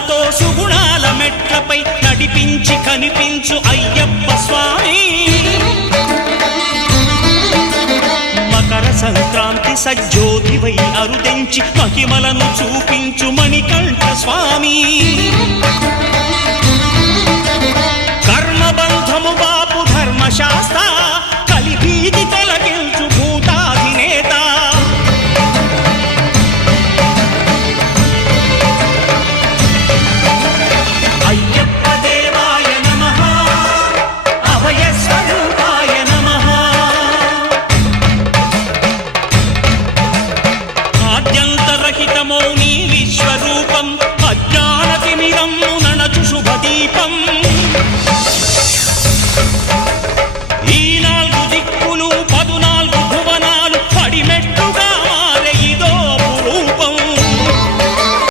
సుగుణాలతో సుగుణాల మెట్లపై నడిపించి కనిపించు అయ్యప్ప స్వామి మకర సంక్రాంతి సజ్జోతివై అరుదెంచి మహిమలను చూపించు మణికంఠ స్వామి